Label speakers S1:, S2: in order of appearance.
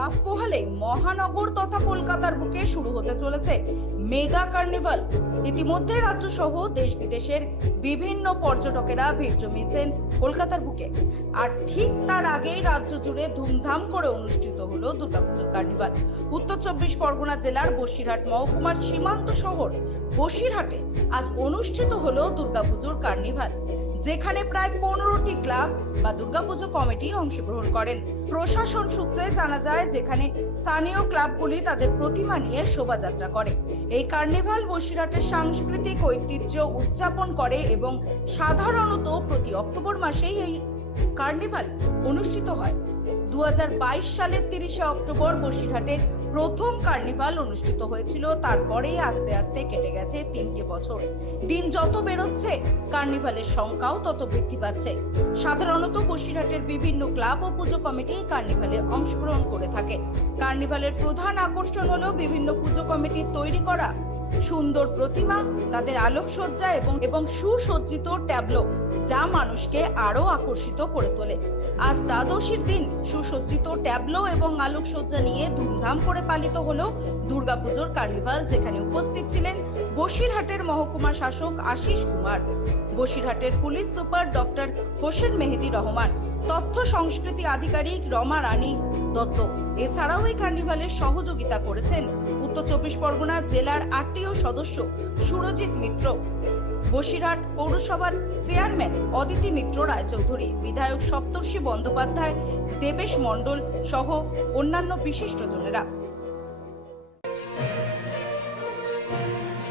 S1: রাত পোহালে মহানগর তথা কলকাতার বুকে শুরু হতে চলেছে মেগা কার্নিভাল। ইতিমধ্যে রাজ্য সহ দেশ বিদেশের বিভিন্ন পর্যটকেরা ভিড় জমিয়েছেন কলকাতার বুকে। আর ঠিক তার আগেই রাজ্য জুড়ে ধুমধাম করে অনুষ্ঠিত হলো দুর্গাপুজোর কার্নিভাল। উত্তর চব্বিশ পরগনা জেলার বসিরহাট মহকুমার সীমান্ত শহর বসিরহাটে আজ অনুষ্ঠিত হলো দুর্গাপুজোর কার্নিভাল। যেখানে প্রায় পনেরোটি ক্লাব বা দুর্গাপুজো কমিটি অংশগ্রহণ করেন। প্রশাসন সূত্রে জানা যায়, যেখানে স্থানীয় ক্লাবগুলি তাদের প্রতিমা নিয়ে শোভাযাত্রা করে। এই কার্নিভাল বসিরহাটের সাংস্কৃতিক ঐতিহ্য উদযাপন করে এবং সাধারণত প্রতি অক্টোবর মাসেই এই কার্নিভাল অনুষ্ঠিত হয়। দু সালের তিরিশে অক্টোবর বসিরহাটে প্রথম কার্নিভাল অনুষ্ঠিত হয়েছিল। তারপরেই আস্তে আস্তে কেটে গেছে তিনটি বছর। দিন যত বেরোচ্ছে, কার্নিভালের সংখ্যাও তত বৃদ্ধি পাচ্ছে। সাধারণত বসিরহাটের বিভিন্ন ক্লাব ও পুজো কমিটি কার্নিভালে অংশগ্রহণ করে থাকে। কার্নিভালের প্রধান আকর্ষণ হলো বিভিন্ন পুজো কমিটির তৈরি করা। সুন্দর প্রতিমা, তাদের আলোকসজ্জা এবং এবং সুসজ্জিত ট্যাবলো। যা মানুষকে আরও আকর্ষিত করে তোলে। আজ দ্বাদশীর দিন সুসজ্জিত ট্যাবলো এবং আলোকসজ্জা নিয়ে ধুমধাম করে পালিত হলো দুর্গাপুজোর কার্নিভাল, যেখানে উপস্থিত ছিলেন বসিরহাটের মহকুমা শাসক আশিস কুমার। বসিরহাটের police super doctor Hossain Mehedi Rahman, তথ্য সংস্কৃতি আধিকারিক রমা রানী দত্ত। এছাড়াও এই কার্নিভালের সহযোগিতা করেছেন উত্তর চব্বিশ পরগনা জেলার আটটিও সদস্য সুরজিৎ মিত্র। বসিরহাট পৌরসভার চেয়ারম্যান অদিতি মিত্র রায়চৌধুরী বিধায়ক সপ্তর্ষি বন্দ্যোপাধ্যায় দেবেশ মণ্ডল সহ অন্যান্য বিশিষ্টজনেরা।